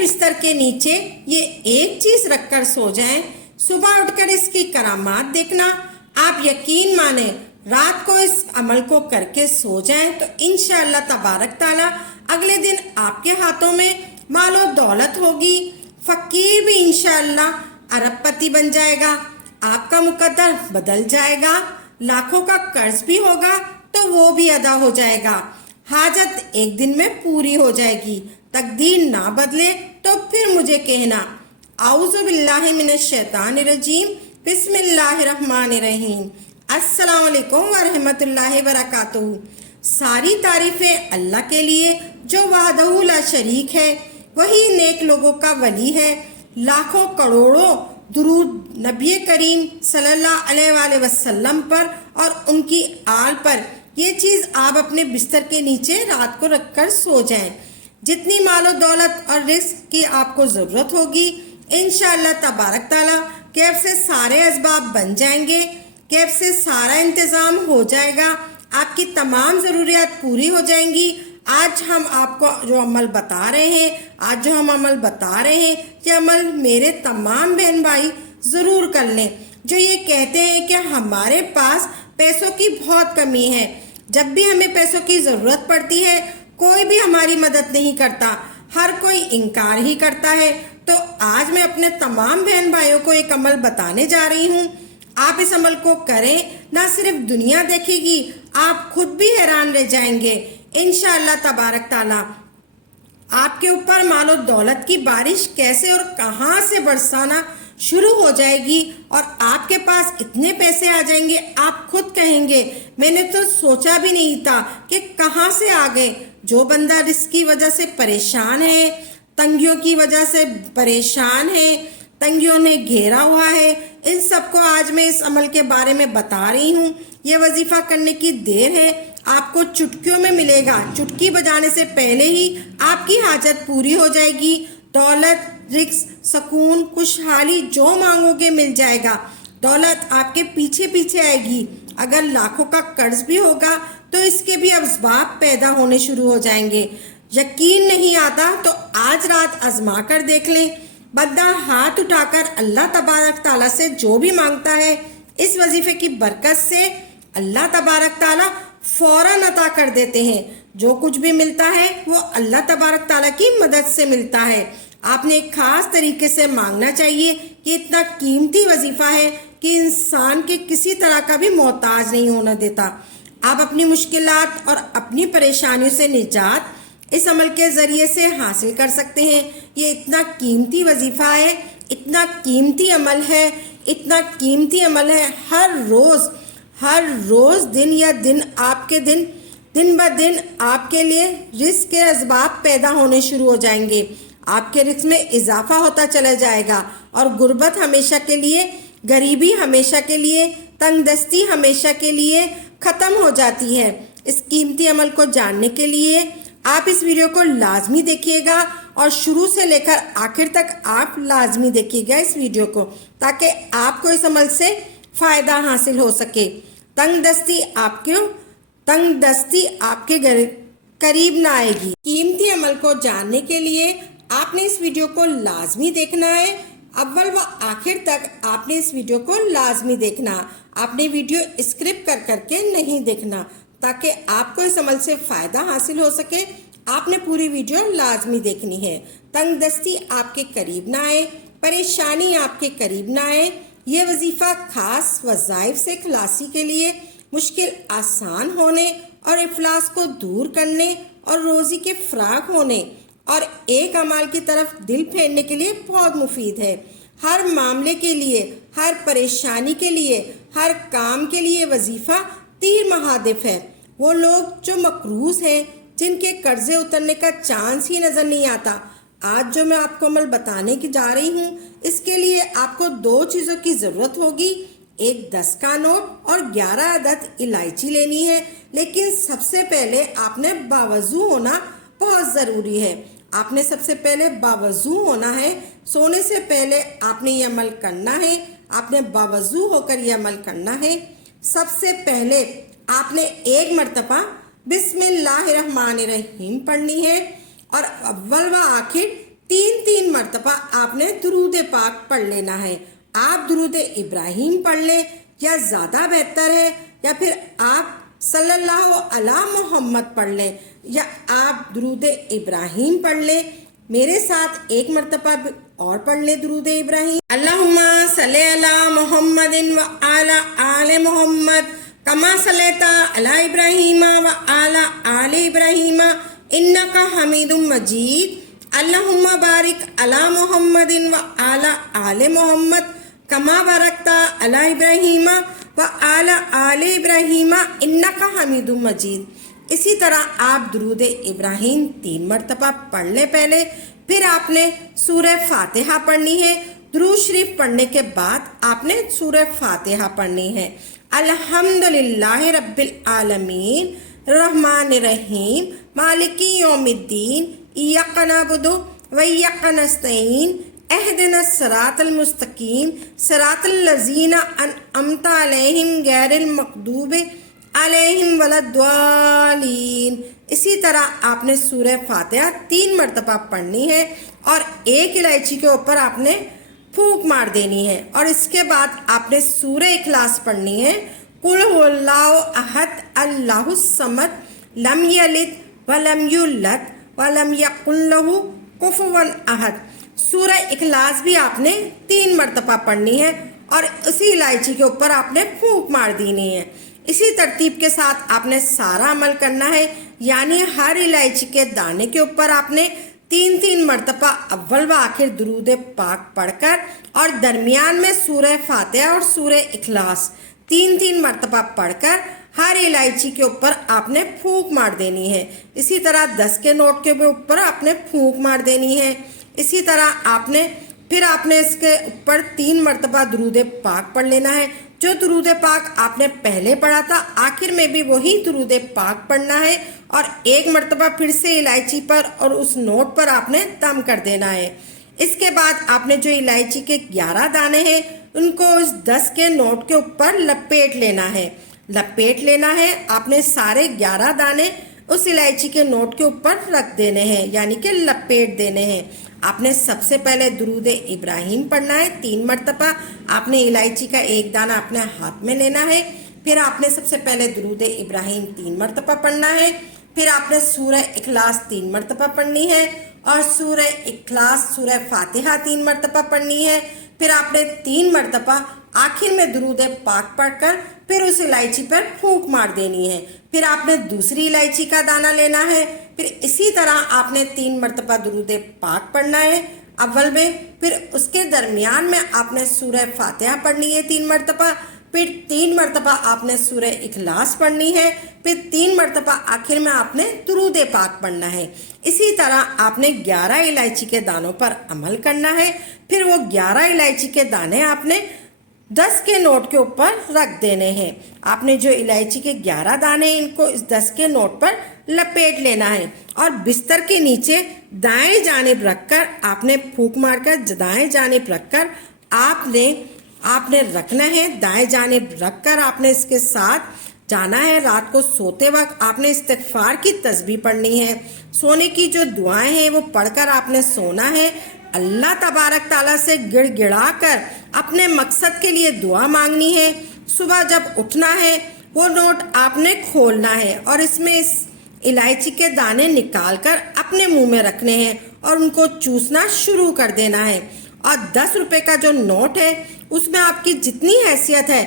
بستر کے نیچے یہ ایک چیز رکھ کر سو جائیں، صبح اٹھ کر اس کی کرامات دیکھنا، آپ یقین مانیں رات کو اس عمل کو کر کے سو جائیں تو انشاءاللہ تبارک تعالیٰ اگلے دن آپ کے ہاتھوں میں مال و دولت ہوگی، فقیر بھی انشاءاللہ ارب پتی بن جائے گا، آپ کا مقدر بدل جائے گا، لاکھوں کا قرض بھی ہوگا تو وہ بھی ادا ہو جائے گا، حاجت ایک دن میں پوری ہو جائے گی، تقدیر نہ بدلے تو پھر مجھے کہنا۔ اعوذ باللہ من الشیطان الرجیم، بسم اللہ الرحمن الرحیم۔ السلام علیکم ورحمۃ اللہ وبرکاتہ۔ ساری تعریفیں اللہ کے لیے جو وحدہ لا شریک ہے، وہی نیک لوگوں کا ولی ہے۔ لاکھوں کروڑوں درود نبی کریم صلی اللہ علیہ وآلہ وسلم پر اور ان کی آل پر۔ یہ چیز آپ اپنے بستر کے نیچے رات کو رکھ کر سو جائیں، جتنی مال و دولت اور رزق کی آپ کو ضرورت ہوگی انشاءاللہ تبارک تعالیٰ کیب سے سارے اسباب بن جائیں گے، کیب سے سارا انتظام ہو جائے گا، آپ کی تمام ضروریات پوری ہو جائیں گی۔ آج ہم آپ کو جو عمل بتا رہے ہیں، یہ عمل میرے تمام بہن بھائی ضرور کر لیں جو یہ کہتے ہیں کہ ہمارے پاس پیسوں کی بہت کمی ہے، جب بھی ہمیں پیسوں کی ضرورت پڑتی ہے کوئی بھی ہماری مدد نہیں کرتا، ہر کوئی انکار ہی کرتا ہے۔ تو آج میں اپنے تمام بہن بھائیوں کو ایک عمل بتانے جا رہی ہوں، آپ اس عمل کو کریں، نہ صرف دنیا دیکھے گی، آپ خود بھی حیران رہ جائیں گے انشاءاللہ تبارک تعالیٰ۔ آپ کے اوپر مال و دولت کی بارش کیسے اور کہاں سے برسانا شروع ہو جائے گی اور آپ کے پاس اتنے پیسے آ جائیں گے آپ خود کہیں گے میں نے تو سوچا بھی نہیں تھا کہ کہاں سے آ گئے۔ جو بندہ رزق کی وجہ سے پریشان ہے، تنگیوں کی وجہ سے پریشان ہے، تنگیوں نے گھیرا ہوا ہے، ان سب کو آج میں اس عمل کے بارے میں بتا رہی ہوں۔ یہ وظیفہ کرنے کی دیر ہے، آپ کو چٹکیوں میں ملے گا، چٹکی بجانے سے پہلے ہی آپ کی حاجت پوری ہو جائے گی، دولت، رزق، سکون، خوشحالی جو مانگو گے مل جائے گا، دولت آپ کے پیچھے پیچھے آئے گی۔ اگر لاکھوں کا قرض بھی ہوگا تو اس کے بھی اسباب پیدا ہونے شروع ہو جائیں گے۔ یقین نہیں آتا تو آج رات آزما کر دیکھ لیں، بندہ ہاتھ اٹھا کر اللہ تبارک تعالیٰ سے جو بھی مانگتا ہے اس وظیفے کی برکت سے اللہ تبارک تعالیٰ فوراً عطا کر دیتے ہیں۔ جو کچھ بھی ملتا ہے وہ اللہ تبارک تعالیٰ کی مدد سے ملتا ہے۔ آپ نے ایک خاص طریقے سے مانگنا چاہیے کہ اتنا قیمتی وظیفہ ہے کہ انسان کے کسی طرح کا بھی محتاج نہیں ہونا دیتا۔ آپ اپنی مشکلات اور اپنی پریشانیوں سے نجات اس عمل کے ذریعے سے حاصل کر سکتے ہیں۔ یہ اتنا قیمتی وظیفہ ہے، اتنا قیمتی عمل ہے، اتنا قیمتی عمل ہے۔ ہر روز دن یا دن آپ کے دن بہ دن آپ کے لیے رزق کے اسباب پیدا ہونے شروع ہو جائیں گے، آپ کے رزق میں اضافہ ہوتا چلا جائے گا اور غربت ہمیشہ کے لیے، غریبی ہمیشہ کے لیے، تنگ دستی ہمیشہ کے لیے ختم ہو جاتی ہے۔ اس قیمتی عمل کو جاننے کے لیے آپ اس ویڈیو کو لازمی دیکھیے گا اور شروع سے لے کر آخر تک آپ لازمی دیکھیے گا اس ویڈیو کو، تاکہ آپ کو اس عمل سے فائدہ حاصل ہو سکے۔ تنگ دستی آپ کے قریب نہ آئے گی۔ قیمتی عمل کو جاننے کے لیے آپ نے اس ویڈیو کو لازمی دیکھنا ہے، اول و آخر تک آپ نے اس ویڈیو کو لازمی دیکھنا۔ آپ نے ویڈیو اسکرپ کر کے نہیں دیکھنا تاکہ آپ کو اس عمل سے فائدہ حاصل ہو سکے۔ آپ نے پوری ویڈیو لازمی دیکھنی ہے۔ تنگ دستی آپ کے قریب نہ آئے، پریشانی آپ کے قریب نہ آئے۔ یہ وظیفہ خاص وظائف سے خلاصی کے لیے، مشکل آسان ہونے اور افلاس کو دور کرنے اور روزی کے فراغ ہونے اور ایک عمل کی طرف دل پھیرنے کے لیے بہت مفید ہے۔ ہر معاملے کے لیے، ہر پریشانی کے لیے، ہر کام کے لیے وظیفہ تیر مہادف ہے۔ وہ لوگ جو مقروض ہیں، جن کے قرضے اترنے کا چانس ہی نظر نہیں آتا، آج جو میں آپ کو عمل بتانے کی جا رہی ہوں اس کے لیے آپ کو 2 چیزوں کی ضرورت ہوگی، ایک 10 کا نوٹ اور 11 عدد الائچی لینی ہے۔ لیکن سب سے پہلے آپ نے باوضو ہونا بہت ضروری ہے۔ آپ نے سب سے پہلے باوضو ہونا ہے، سونے سے پہلے آپ نے یہ عمل کرنا ہے، آپ نے باوضو ہو کر یہ عمل کرنا ہے۔ سب سے پہلے آپ نے ایک مرتبہ بسم اللہ الرحمن الرحیم پڑھنی ہے اور اول و آخر 3 مرتبہ آپ نے درود پاک پڑھ لینا ہے۔ آپ درود ابراہیم پڑھ لیں یا زیادہ بہتر ہے، یا پھر آپ صلی اللہ علی محمد پڑھ لیں، یا آپ درود ابراہیم پڑھ لیں۔ میرے ساتھ ایک مرتبہ اور پڑھ لیں درود ابراہیم۔ اللہم صلی علی محمد و علی آل محمد کما صلیت علی ابراہیم و علی آل ابراہیم انک حمید مجید۔ اللہم بارک علی محمد و علی آل محمد کما بارکت علی ابراہیم و علی آل ابراہیم انک حمید مجید۔ اسی طرح آپ درود ابراہیم 3 مرتبہ پڑھ لیں پہلے، پھر آپ نے سورہ فاتحہ پڑھنی ہے۔ درود شریف پڑھنے کے بعد آپ نے سورہ فاتحہ پڑھنی ہے۔ الحمدللہ رب العالمین الرحمن الرحیم مالک یوم الدین ایاک نعبد و ایاک نستعین اہدنا الصراط المستقیم صراط الذین انعمت علیہم غیر المغضوب علیہم ولا الضالین۔ اسی طرح آپ نے سورہ فاتحہ 3 مرتبہ پڑھنی ہے اور ایک الائچی کے اوپر آپ نے پھونک مار دینی ہے، اور اس کے بعد آپ نے سورہ اخلاص پڑھنی ہے۔ قل هو اللہ احد اللہ الصمد لم یلد ولم یولد ولم یکن لہ کفوا احد۔ سورہ اخلاص بھی آپ نے 3 مرتبہ پڑھنی ہے اور اسی الائچی کے اوپر آپ نے پھونک مار دینی ہے۔ اسی ترتیب کے ساتھ آپ نے سارا عمل کرنا ہے، یعنی ہر الائچی کے دانے کے اوپر آپ نے 3 مرتبہ اول و آخر درود پاک پڑھ کر اور درمیان میں سورہ فاتحہ اور سورہ اخلاص 3 مرتبہ پڑھ کر ہر الائچی کے اوپر آپ نے پھونک مار دینی ہے۔ اسی طرح 10 کے نوٹ کے اوپر آپ نے پھونک مار دینی ہے۔ اسی طرح آپ نے اس کے اوپر 3 مرتبہ درود پاک پڑھ لینا ہے۔ جو درود پاک آپ نے پہلے پڑھا تھا آخر میں بھی وہی درود پاک پڑھنا ہے، اور 1 مرتبہ پھر سے الائچی پر اور اس نوٹ پر آپ نے دم کر دینا ہے۔ اس کے بعد آپ نے جو الائچی کے 11 دانے ہیں ان کو اس 10 کے نوٹ کے اوپر لپیٹ لینا ہے۔ آپ نے سارے 11 دانے اس الائچی کے نوٹ کے اوپر رکھ دینے ہیں، یعنی کہ لپیٹ دینے ہیں۔ آپ نے سب سے پہلے درود ابراہیم پڑھنا ہے 3 مرتبہ۔ آپ نے الائچی کا 1 دانہ اپنے ہاتھ میں لینا ہے، پھر آپ نے سب سے پہلے درود ابراہیم 3 مرتبہ پڑھنا ہے، پھر آپ نے سورہ اخلاص 3 مرتبہ پڑھنی ہے، اور سورہ فاتحہ 3 مرتبہ پڑھنی ہے، پھر آپ نے 3 مرتبہ آخر میں درود پاک پڑھ کر پھر اس الائچی پر پھونک مار دینی ہے۔ پھر آپ نے دوسری الائچی کا دانہ لینا ہے، پھر اسی طرح آپ نے 3 مرتبہ درود پاک پڑھنا ہے اول میں، پھر اس کے درمیان میں آپ نے سورہ فاتحہ پڑھنی ہے 3 مرتبہ، پھر 3 مرتبہ آپ نے سورہ اخلاص پڑھنی ہے، پھر 3 مرتبہ آخر میں آپ نے درود پاک پڑھنا ہے۔ اسی طرح آپ نے 11 الائچی کے دانوں پر عمل کرنا ہے، پھر وہ 11 الائچی کے دانے آپ نے 10 کے نوٹ کے اوپر رکھ دینے ہیں۔ آپ نے جو الائچی کے 11 دانے ان کو اس 10 کے نوٹ پر لپیٹ لینا ہے، اور بستر کے نیچے دائیں جانب رکھ کر آپ نے پھونک مار کر دائیں جانب رکھ کر آپ نے رکھنا ہے۔ دائیں جانب رکھ کر آپ نے اس کے ساتھ جانا ہے۔ رات کو سوتے وقت آپ نے استغفار کی تسبیح پڑھنی ہے۔ سونے کی جو دعائیں ہیں وہ پڑھ کر آپ نے سونا ہے۔ اللہ تبارک تعالیٰ سے گڑ گڑا کر اپنے مقصد کے لیے دعا مانگنی ہے۔ صبح جب اٹھنا ہے وہ نوٹ آپ نے کھولنا ہے اور اس میں اس الائچی کے دانے نکال کر اپنے منہ میں رکھنے ہیں اور ان کو چوسنا شروع کر دینا ہے۔ اور 10 روپے کا جو نوٹ ہے اس میں آپ کی جتنی حیثیت ہے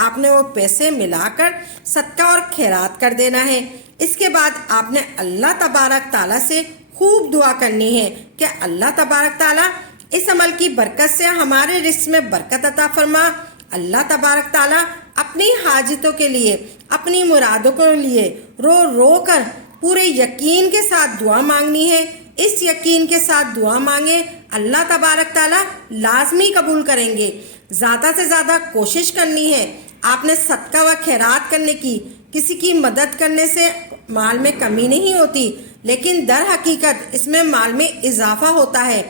آپ نے وہ پیسے ملا کر صدقہ اور خیرات کر دینا ہے۔ اس کے بعد آپ نے اللہ تبارک تعالیٰ سے خوب دعا کرنی ہے کہ اللہ تبارک تعالیٰ اس عمل کی برکت سے ہمارے رزق میں برکت عطا فرما۔ اللہ تبارک تعالیٰ اپنی حاجتوں کے لیے، اپنی مرادوں کے لیے رو رو کر پورے یقین کے ساتھ دعا مانگنی ہے۔ اس یقین کے ساتھ دعا مانگیں، اللہ تبارک تعالیٰ لازمی قبول کریں گے۔ زیادہ سے زیادہ کوشش کرنی ہے۔ آپ نے صدقہ و خیرات کرنے کی، کسی کی مدد کرنے سے مال میں کمی نہیں ہوتی، لیکن در حقیقت اس میں مال میں اضافہ ہوتا ہے۔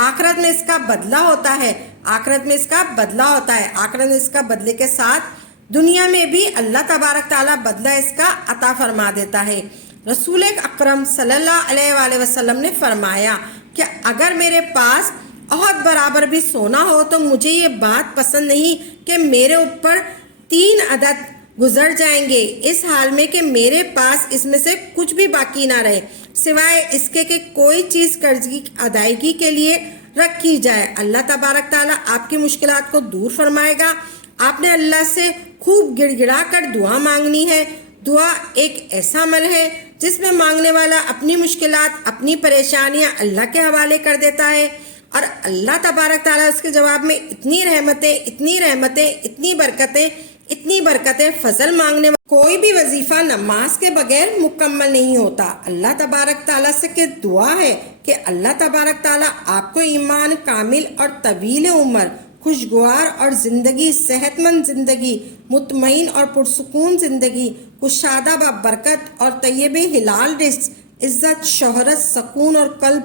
آخرت میں اس کا بدلہ ہوتا ہے۔ آخرت میں اس کا بدلے کے ساتھ دنیا میں بھی اللہ تبارک تعالیٰ بدلہ اس کا عطا فرما دیتا ہے۔ رسول اکرم صلی اللہ علیہ وآلہ وسلم نے فرمایا کہ اگر میرے پاس عہد برابر بھی سونا ہو تو مجھے یہ بات پسند نہیں کہ میرے اوپر 3 عدد گزر جائیں گے، اس حال میں کہ میرے پاس اس میں سے کچھ بھی باقی نہ رہے سوائے اس کے کہ کوئی چیز قرض کی ادائیگی کے لیے رکھی جائے۔ اللہ تبارک تعالیٰ آپ کی مشکلات کو دور فرمائے گا۔ آپ نے اللہ سے خوب گڑ گڑا کر دعا مانگنی ہے۔ دعا ایک ایسا عمل ہے جس میں مانگنے والا اپنی مشکلات، اپنی پریشانیاں اللہ کے حوالے کر دیتا ہے اور اللہ تبارک تعالیٰ اس کے جواب میں اتنی رحمتیں، اتنی برکتیں فضل مانگنے کوئی بھی وظیفہ نماز کے بغیر مکمل نہیں ہوتا۔ اللہ تبارک تعالیٰ سے کہ دعا ہے کہ اللہ تبارک تعالیٰ آپ کو ایمان کامل اور طویل عمر، خوشگوار اور زندگی، صحت مند زندگی، مطمئن اور پرسکون زندگی، کشادہ با برکت اور طیب حلال رزق، عزت، شہرت، سکون اور قلب،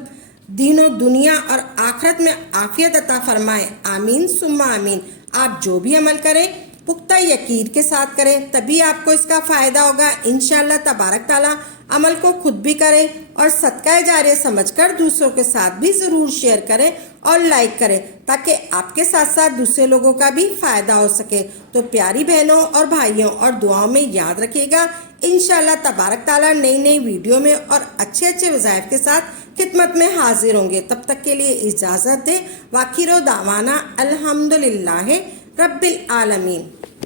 دین و دنیا اور آخرت میں عافیت عطا فرمائے۔ آمین ثم آمین۔ آپ جو بھی عمل کریں پختہ یقین کے ساتھ کریں، تبھی آپ کو اس کا فائدہ ہوگا انشاءاللہ تبارک تعالیٰ۔ عمل کو خود بھی کریں اور صدقہ جاریہ سمجھ کر دوسروں کے ساتھ بھی ضرور شیئر کریں اور لائک کریں تاکہ آپ کے ساتھ ساتھ دوسرے لوگوں کا بھی فائدہ ہو سکے۔ تو پیاری بہنوں اور بھائیوں اور دعاؤں میں یاد رکھیے گا، انشاءاللہ تبارک تعالیٰ نئی ویڈیو میں اور اچھے وظائف کے ساتھ خدمت میں حاضر ہوں گے۔ تب تک کے لیے اجازت دیں۔ وآخر دعوانا الحمدللہ رب العالمین۔